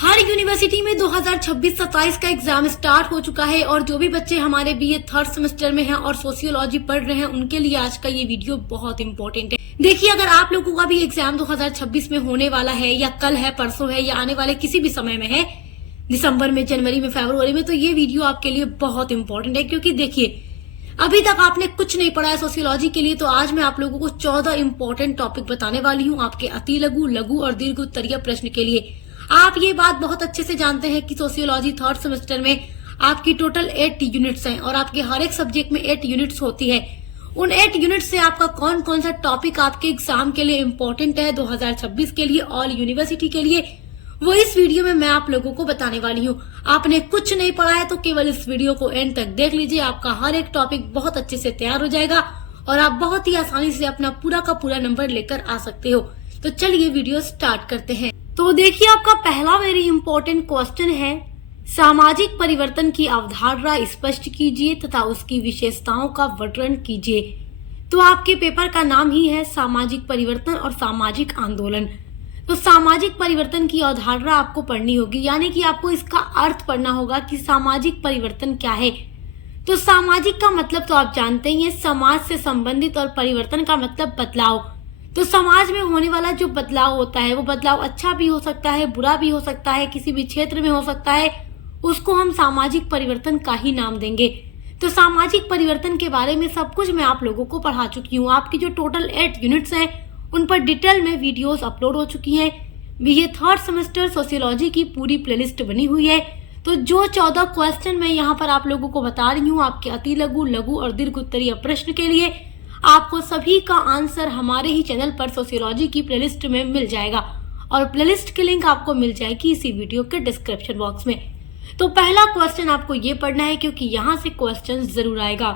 हर university में 2026-27 का exam start हो चुका है और जो भी बच्चे हमारे बीए थर्ड सेमेस्टर में हैं और सोशियोलॉजी पढ़ रहे हैं उनके लिए आज का ये वीडियो बहुत इंपॉर्टेंट है। देखिए, अगर आप लोगों का भी एग्जाम 2026 में होने वाला है या कल है, परसों है या आने वाले किसी भी समय में है, दिसंबर में, जनवरी में, फरवरी में, तो ये वीडियो आपके लिए बहुत इंपॉर्टेंट है। क्योंकि देखिए, अभी तक आपने कुछ नहीं पढ़ा है सोशियोलॉजी के लिए, तो आज मैं आप लोगों को 14 इंपॉर्टेंट टॉपिक बताने वाली हूँ आपके अति लघु, लघु और दीर्घ उत्तरीय प्रश्न के लिए। आप ये बात बहुत अच्छे से जानते हैं कि सोशियोलॉजी थर्ड सेमेस्टर में आपकी टोटल 8 यूनिट्स हैं और आपके हर एक सब्जेक्ट में 8 यूनिट्स होती है। उन 8 यूनिट से आपका कौन कौन सा टॉपिक आपके एग्जाम के लिए इम्पोर्टेंट है 2026 के लिए, ऑल यूनिवर्सिटी के लिए, वो इस वीडियो में मैं आप लोगों को बताने वाली हूँ। आपने कुछ नहीं पढ़ा है तो केवल इस वीडियो को एंड तक देख लीजिए, आपका हर एक टॉपिक बहुत अच्छे से तैयार हो जाएगा और आप बहुत ही आसानी से अपना पूरा का पूरा नंबर लेकर आ सकते हो। तो चलिए वीडियो स्टार्ट करते हैं। तो देखिए, आपका पहला वेरी इंपॉर्टेंट क्वेश्चन है, सामाजिक परिवर्तन की अवधारणा स्पष्ट कीजिए तथा उसकी विशेषताओं का वर्णन कीजिए। तो आपके पेपर का नाम ही है सामाजिक परिवर्तन और सामाजिक आंदोलन। तो सामाजिक परिवर्तन की अवधारणा आपको पढ़नी होगी, यानी कि आपको इसका अर्थ पढ़ना होगा कि सामाजिक परिवर्तन क्या है। तो सामाजिक का मतलब तो आप जानते ही हैं, समाज से संबंधित, और परिवर्तन का मतलब बदलाव। तो समाज में होने वाला जो बदलाव होता है वो बदलाव अच्छा भी हो सकता है, बुरा भी हो सकता है, किसी भी क्षेत्र में हो सकता है, उसको हम सामाजिक परिवर्तन का ही नाम देंगे। तो सामाजिक परिवर्तन के बारे में सब कुछ मैं आप लोगों को पढ़ा चुकी हूँ। आपकी जो टोटल 8 यूनिट्स हैं उन पर डिटेल में वीडियोस अपलोड हो चुकी हैं। ये थर्ड सेमेस्टर सोशियोलॉजी की पूरी प्लेलिस्ट बनी हुई है। तो जो 14 क्वेश्चन मैं यहाँ पर आप लोगों को बता रही हूँ आपके अति लघु, लघु और दीर्घ उत्तरीय प्रश्न के लिए, आपको सभी का आंसर हमारे ही चैनल पर सोशियोलॉजी की प्लेलिस्ट में मिल जाएगा और प्लेलिस्ट की लिंक आपको मिल जाएगी इसी वीडियो के डिस्क्रिप्शन बॉक्स में। तो पहला क्वेश्चन आपको ये पढ़ना है क्योंकि यहाँ से क्वेश्चन जरूर आएगा।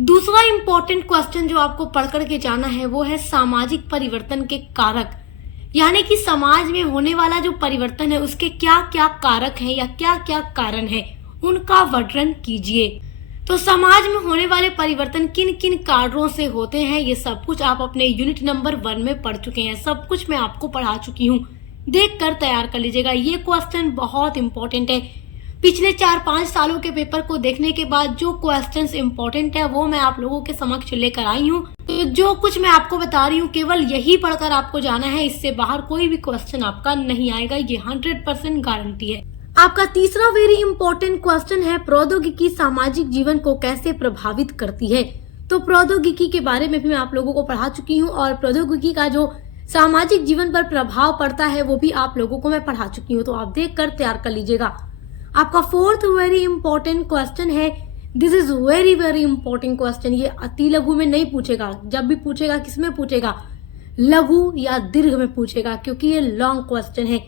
दूसरा इंपॉर्टेंट क्वेश्चन जो आपको पढ़ करके जाना है वो है सामाजिक परिवर्तन के कारक, यानी कि समाज में होने वाला जो परिवर्तन है उसके क्या क्या कारक हैं या क्या क्या कारण है, उनका वर्णन कीजिए। तो समाज में होने वाले परिवर्तन किन किन कारणों से होते हैं, ये सब कुछ आप अपने यूनिट नंबर 1 में पढ़ चुके हैं। सब कुछ मैं आपको पढ़ा चुकी हूँ, देख कर तैयार कर लीजिएगा। ये क्वेश्चन बहुत इंपॉर्टेंट है। पिछले 4-5 सालों के पेपर को देखने के बाद जो क्वेश्चंस इंपॉर्टेंट है वो मैं आप लोगों के समक्ष लेकर आई हूँ। तो जो कुछ मैं आपको बता रही हूँ केवल यही पढ़कर आपको जाना है, इससे बाहर कोई भी क्वेश्चन आपका नहीं आएगा, ये 100% गारंटी है। आपका तीसरा वेरी इंपॉर्टेंट क्वेश्चन है, प्रौद्योगिकी सामाजिक जीवन को कैसे प्रभावित करती है। तो प्रौद्योगिकी के बारे में भी मैं आप लोगों को पढ़ा चुकी हूँ और प्रौद्योगिकी का जो सामाजिक जीवन पर प्रभाव पड़ता है वो भी आप लोगों को मैं पढ़ा चुकी हूँ। तो आप देख कर तैयार कर लीजिएगा। आपका फोर्थ वेरी इंपॉर्टेंट क्वेश्चन है, this is very very important question. ये अति लघु में नहीं पूछेगा, जब भी पूछेगा किसमें पूछेगा, लघु या दीर्घ में पूछेगा, क्योंकि ये लॉन्ग क्वेश्चन है।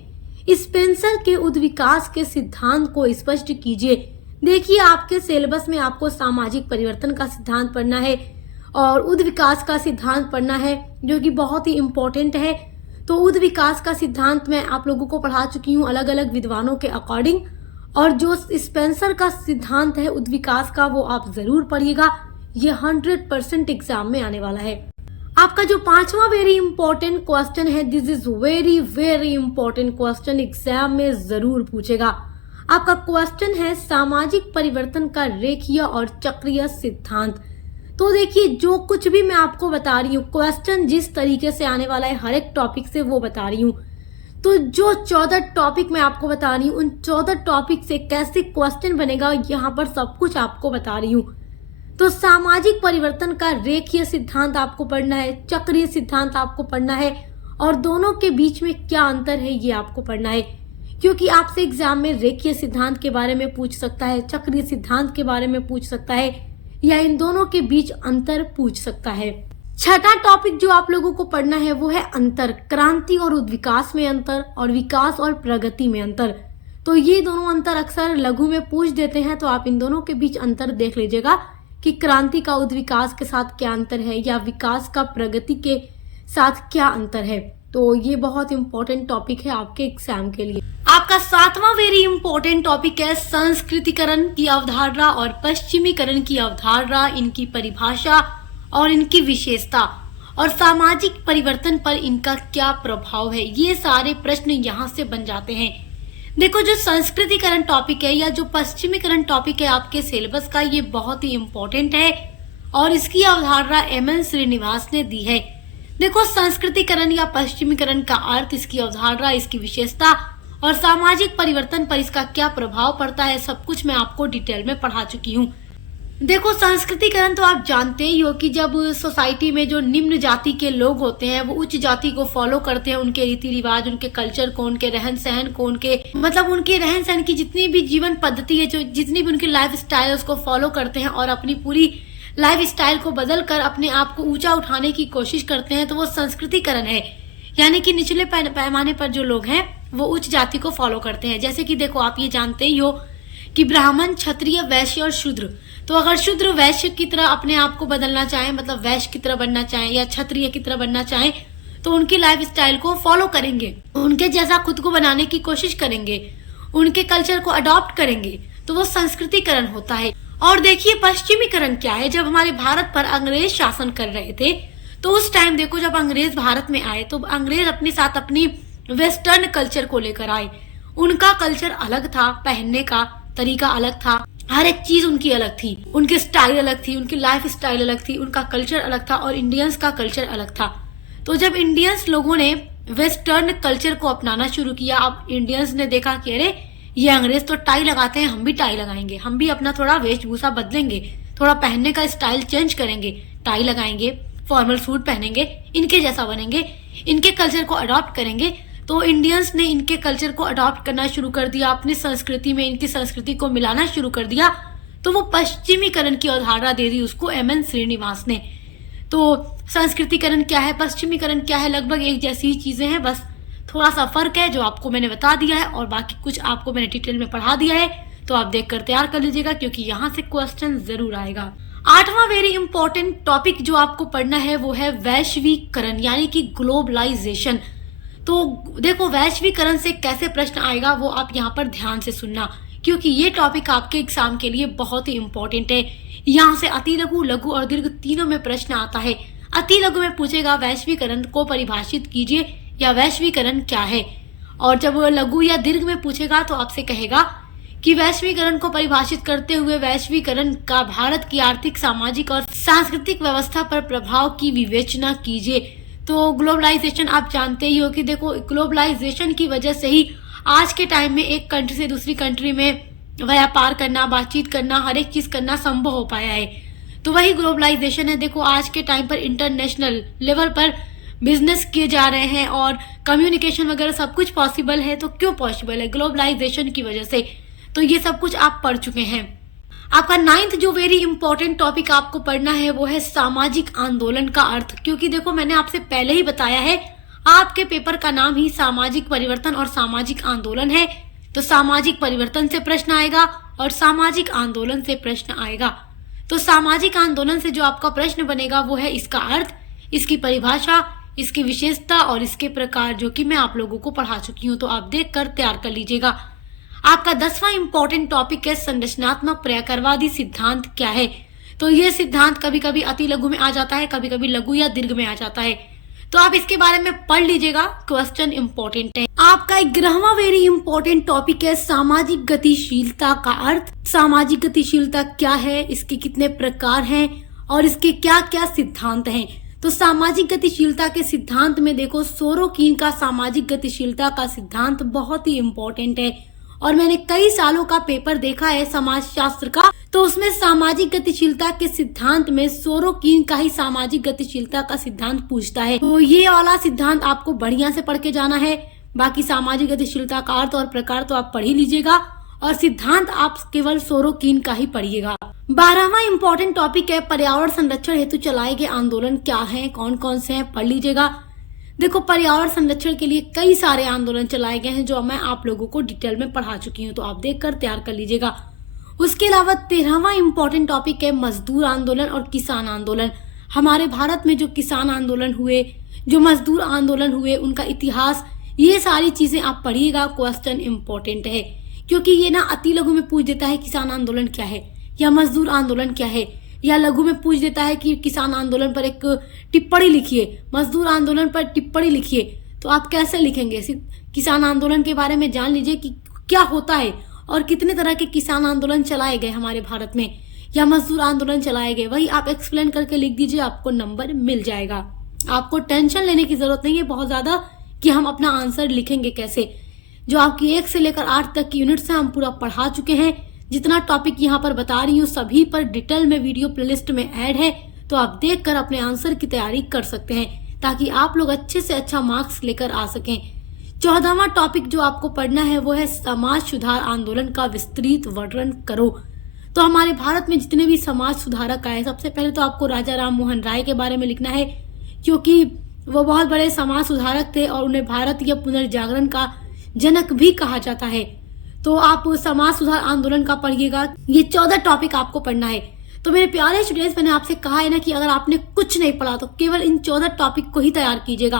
स्पेंसर के उद्विकास के सिद्धांत को स्पष्ट कीजिए। देखिए, आपके सिलेबस में आपको सामाजिक परिवर्तन का सिद्धांत पढ़ना है और उद्विकास का सिद्धांत पढ़ना है, जो कि बहुत ही इम्पोर्टेंट है। तो उद्विकास का सिद्धांत मैं आप लोगों को पढ़ा चुकी हूँ अलग अलग विद्वानों के अकॉर्डिंग, और जो स्पेंसर का सिद्धांत है उद्विकास का वो आप जरूर पढ़िएगा, ये 100% एग्जाम में आने वाला है। आपका जो पांचवा वेरी इंपॉर्टेंट क्वेश्चन है, this is very very important question, exam में जरूर पूछेगा। आपका क्वेश्चन है सामाजिक परिवर्तन का रेखीय और चक्रीय सिद्धांत। तो देखिए, जो कुछ भी मैं आपको बता रही हूँ, क्वेश्चन जिस तरीके से आने वाला है हर एक टॉपिक से वो बता रही हूँ। तो जो 14 टॉपिक मैं आपको बता रही हूँ उन 14 टॉपिक से कैसे क्वेश्चन बनेगा यहाँ पर सब कुछ आपको बता रही हूँ। तो सामाजिक परिवर्तन का रेखीय सिद्धांत आपको पढ़ना है, चक्रीय सिद्धांत आपको पढ़ना है, और दोनों के बीच में क्या अंतर है ये आपको पढ़ना है, क्योंकि आपसे एग्जाम में रेखीय सिद्धांत के बारे में पूछ सकता है, चक्रीय सिद्धांत के बारे में पूछ सकता है, या इन दोनों के बीच अंतर पूछ सकता है। छठा टॉपिक जो आप लोगों को पढ़ना है वो है अंतर, क्रांति और उद्विकास में अंतर और विकास और प्रगति में अंतर। तो ये दोनों अंतर अक्सर लघु में पूछ देते हैं, तो आप इन दोनों के बीच अंतर देख लीजिएगा कि क्रांति का उद्विकास के साथ क्या अंतर है या विकास का प्रगति के साथ क्या अंतर है। तो ये बहुत इंपॉर्टेंट टॉपिक है आपके एग्जाम के लिए। आपका 7वां वेरी इंपॉर्टेंट टॉपिक है संस्कृतिकरण की अवधारणा और पश्चिमीकरण की अवधारणा, इनकी परिभाषा और इनकी विशेषता, और सामाजिक परिवर्तन पर इनका क्या प्रभाव है। ये सारे प्रश्न यहाँ से बन जाते हैं। देखो, जो संस्कृतिकरण टॉपिक है या जो पश्चिमीकरण टॉपिक है आपके सिलेबस का, ये बहुत ही इम्पोर्टेंट है और इसकी अवधारणा एमएन श्रीनिवास ने दी है। देखो, संस्कृतिकरण या पश्चिमीकरण का अर्थ, इसकी अवधारणा, इसकी विशेषता और सामाजिक परिवर्तन पर इसका क्या प्रभाव पड़ता है, सब कुछ मैं आपको डिटेल में पढ़ा चुकी हूँ। देखो, संस्कृतिकरण तो आप जानते ही हो कि जब सोसाइटी में जो निम्न जाति के लोग होते हैं वो उच्च जाति को फॉलो करते हैं, उनके रीति रिवाज, उनके कल्चर को, उनके रहन सहन को, उनके रहन सहन की जितनी भी जीवन पद्धति है, जो जितनी भी उनकी लाइफ स्टाइल है, उसको फॉलो करते हैं और अपनी पूरी लाइफ स्टाइल को बदल कर अपने आप को ऊंचा उठाने की कोशिश करते हैं, तो वो संस्कृतिकरण है। यानी कि निचले पैमाने पर जो लोग हैं वो उच्च जाति को फॉलो करते हैं। जैसे कि देखो, आप ये जानते ही हो कि ब्राह्मण, क्षत्रिय, वैश्य और शूद्र, तो अगर शूद्र वैश्य की तरह अपने आप को बदलना चाहें, मतलब वैश्य की तरह बनना चाहें या क्षत्रिय की तरह बनना चाहें, तो उनकी लाइफ स्टाइल को फॉलो करेंगे, उनके जैसा खुद को बनाने की कोशिश करेंगे, उनके कल्चर को अडॉप्ट करेंगे, तो वो संस्कृतिकरण होता है। और देखिए, पश्चिमीकरण क्या है। जब हमारे भारत पर अंग्रेज शासन कर रहे थे, तो उस टाइम देखो, जब अंग्रेज भारत में आए तो अंग्रेज अपने साथ अपनी वेस्टर्न कल्चर को लेकर आए। उनका कल्चर अलग था, पहनने का तरीका अलग था, हर एक चीज उनकी अलग थी, उनकी स्टाइल अलग थी, उनकी लाइफ स्टाइल अलग थी, उनका कल्चर अलग था और इंडियंस का कल्चर अलग था। तो जब इंडियंस लोगों ने वेस्टर्न कल्चर को अपनाना शुरू किया, अब इंडियंस ने देखा कि अरे ये अंग्रेज तो टाई लगाते हैं, हम भी टाई लगाएंगे, हम भी अपना थोड़ा वेशभूषा बदलेंगे, थोड़ा पहनने का स्टाइल चेंज करेंगे, टाई लगाएंगे, फॉर्मल सूट पहनेंगे, इनके जैसा बनेंगे, इनके कल्चर को अडॉप्ट करेंगे। तो इंडियंस ने इनके कल्चर को अडॉप्ट करना शुरू कर दिया, अपनी संस्कृति में इनकी संस्कृति को मिलाना शुरू कर दिया। तो वो पश्चिमीकरण की अवधारणा दे दी उसको एमएन श्रीनिवास ने। तो संस्कृतिकरण क्या है, पश्चिमीकरण क्या है, लगभग एक जैसी ही चीजें हैं, बस थोड़ा सा फर्क है जो आपको मैंने बता दिया है और बाकी कुछ आपको मैंने डिटेल में पढ़ा दिया है। तो आप देखकर तैयार कर लीजिएगा क्योंकि यहाँ से क्वेश्चन जरूर आएगा। 8वां वेरी इंपॉर्टेंट टॉपिक जो आपको पढ़ना है वो है वैश्वीकरण, यानी कि ग्लोबलाइजेशन। तो देखो, वैश्वीकरण से कैसे प्रश्न आएगा वो आप यहाँ पर ध्यान से सुनना, क्योंकि ये टॉपिक आपके एग्जाम के लिए बहुत ही इंपॉर्टेंट है। यहाँ से अति लघु, लघु और दीर्घ तीनों में प्रश्न आता है। अति लघु में पूछेगा वैश्वीकरण को परिभाषित कीजिए या वैश्वीकरण क्या है, और जब लघु या दीर्घ में पूछेगा तो आपसे कहेगा कि वैश्वीकरण को परिभाषित करते हुए वैश्वीकरण का भारत की आर्थिक, सामाजिक और सांस्कृतिक व्यवस्था पर प्रभाव की विवेचना कीजिए। तो ग्लोबलाइजेशन आप जानते ही हो कि देखो, ग्लोबलाइजेशन की वजह से ही आज के टाइम में एक कंट्री से दूसरी कंट्री में व्यापार करना, बातचीत करना, हर एक चीज करना संभव हो पाया है। तो वही ग्लोबलाइजेशन है। देखो, आज के टाइम पर इंटरनेशनल लेवल पर बिजनेस किए जा रहे हैं और कम्युनिकेशन वगैरह सब कुछ पॉसिबल है। तो क्यों पॉसिबल है? ग्लोबलाइजेशन की वजह से। तो ये सब कुछ आप पढ़ चुके हैं। आपका 9th जो वेरी इंपॉर्टेंट टॉपिक आपको पढ़ना है वो है सामाजिक आंदोलन का अर्थ, क्योंकि देखो मैंने आपसे पहले ही बताया है आपके पेपर का नाम ही सामाजिक परिवर्तन और सामाजिक आंदोलन है। तो सामाजिक परिवर्तन से प्रश्न आएगा और सामाजिक आंदोलन से प्रश्न आएगा। तो सामाजिक आंदोलन से जो आपका प्रश्न बनेगा वो है इसका अर्थ, इसकी परिभाषा, इसकी विशेषता और इसके प्रकार, जो कि मैं आप लोगों को पढ़ा चुकी हूँ। तो आप देख कर तैयार कर लीजिएगा। आपका 10वां इंपॉर्टेंट टॉपिक है संरचनात्मक प्रकारवादी सिद्धांत क्या है। तो ये सिद्धांत कभी कभी अति लघु में आ जाता है, कभी कभी लघु या दीर्घ में आ जाता है। तो आप इसके बारे में पढ़ लीजिएगा, क्वेश्चन इंपॉर्टेंट है। आपका 11वां वेरी इंपॉर्टेंट टॉपिक है सामाजिक गतिशीलता का अर्थ। सामाजिक गतिशीलता क्या है, इसके कितने प्रकार हैं और इसके क्या क्या सिद्धांत हैं। तो सामाजिक गतिशीलता के सिद्धांत में देखो, सोरोकिन का सामाजिक गतिशीलता का सिद्धांत बहुत ही इंपॉर्टेंट है और मैंने कई सालों का पेपर देखा है समाजशास्त्र का, तो उसमें सामाजिक गतिशीलता के सिद्धांत में सोरोकिन का ही सामाजिक गतिशीलता का सिद्धांत पूछता है। तो ये वाला सिद्धांत आपको बढ़िया से पढ़ के जाना है। बाकी सामाजिक गतिशीलता का अर्थ और प्रकार तो आप पढ़ ही लीजिएगा और सिद्धांत आप केवल सोरोकिन का ही पढ़िएगा। 12वां इंपॉर्टेंट टॉपिक है पर्यावरण संरक्षण हेतु चलाए गए आंदोलन क्या हैं, कौन कौन से हैं, पढ़ लीजिएगा। देखो, पर्यावरण संरक्षण के लिए कई सारे आंदोलन चलाए गए हैं जो मैं आप लोगों को डिटेल में पढ़ा चुकी हूँ। तो आप देखकर तैयार कर लीजिएगा। उसके अलावा 13वां इंपॉर्टेंट टॉपिक है मजदूर आंदोलन और किसान आंदोलन। हमारे भारत में जो किसान आंदोलन हुए, जो मजदूर आंदोलन हुए, उनका इतिहास, ये सारी चीजें आप पढ़िएगा। क्वेश्चन इंपॉर्टेंट है क्योंकि ये ना अति लघु में पूछ देता है किसान आंदोलन क्या है या मजदूर आंदोलन क्या है, या लघु में पूछ देता है कि किसान आंदोलन पर एक टिप्पणी लिखिए, मजदूर आंदोलन पर टिप्पणी लिखिए। तो आप कैसे लिखेंगे? किसान आंदोलन के बारे में जान लीजिए कि क्या होता है और कितने तरह के किसान आंदोलन चलाए गए हमारे भारत में या मजदूर आंदोलन चलाए गए, वही आप एक्सप्लेन करके लिख दीजिए, आपको नंबर मिल जाएगा। आपको टेंशन लेने की जरूरत नहीं है बहुत ज्यादा कि हम अपना आंसर लिखेंगे कैसे। जो आपकी 1 से लेकर 8 तक की यूनिट्स हैं हम पूरा पढ़ा चुके हैं। जितना टॉपिक यहाँ पर बता रही हूँ सभी पर डिटेल में वीडियो प्लेलिस्ट में ऐड है, तो आप देखकर अपने आंसर की तैयारी कर सकते हैं ताकि आप लोग अच्छे से अच्छा मार्क्स लेकर आ सकें। 14वां टॉपिक जो आपको पढ़ना है वो है समाज सुधार आंदोलन का विस्तृत वर्णन करो। तो हमारे भारत में जितने भी समाज सुधारक आए, सबसे पहले तो आपको राजा राम मोहन राय के बारे में लिखना है, क्योंकि वो बहुत बड़े समाज सुधारक थे और उन्हें भारतीय पुनर्जागरण का जनक भी कहा जाता है। तो आप समाज सुधार आंदोलन का पढ़िएगा। ये 14 टॉपिक आपको पढ़ना है। तो मेरे प्यारे स्टूडेंट्स, मैंने आपसे कहा है ना कि अगर आपने कुछ नहीं पढ़ा तो केवल इन 14 टॉपिक को ही तैयार कीजिएगा,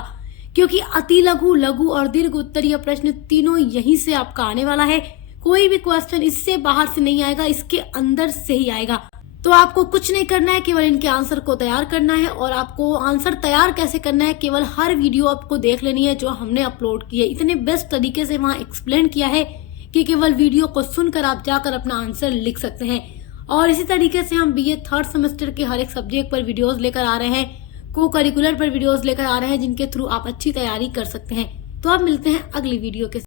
क्योंकि अति लघु, लघु और दीर्घ उत्तरीय प्रश्न तीनों यहीं से आपका आने वाला है। कोई भी क्वेश्चन इससे बाहर से नहीं आएगा, इसके अंदर से ही आएगा। तो आपको कुछ नहीं करना है, केवल इनके आंसर को तैयार करना है। और आपको आंसर तैयार कैसे करना है, केवल हर वीडियो आपको देख लेनी है जो हमने अपलोड की है। इतने बेस्ट तरीके से वहाँ एक्सप्लेन किया है कि केवल वीडियो को सुनकर आप जाकर अपना आंसर लिख सकते हैं। और इसी तरीके से हम BA 3rd सेमेस्टर के हर एक सब्जेक्ट पर वीडियोस लेकर आ रहे हैं, को करिकुलर पर वीडियोस लेकर आ रहे हैं, जिनके थ्रू आप अच्छी तैयारी कर सकते हैं। तो अब मिलते हैं अगली वीडियो के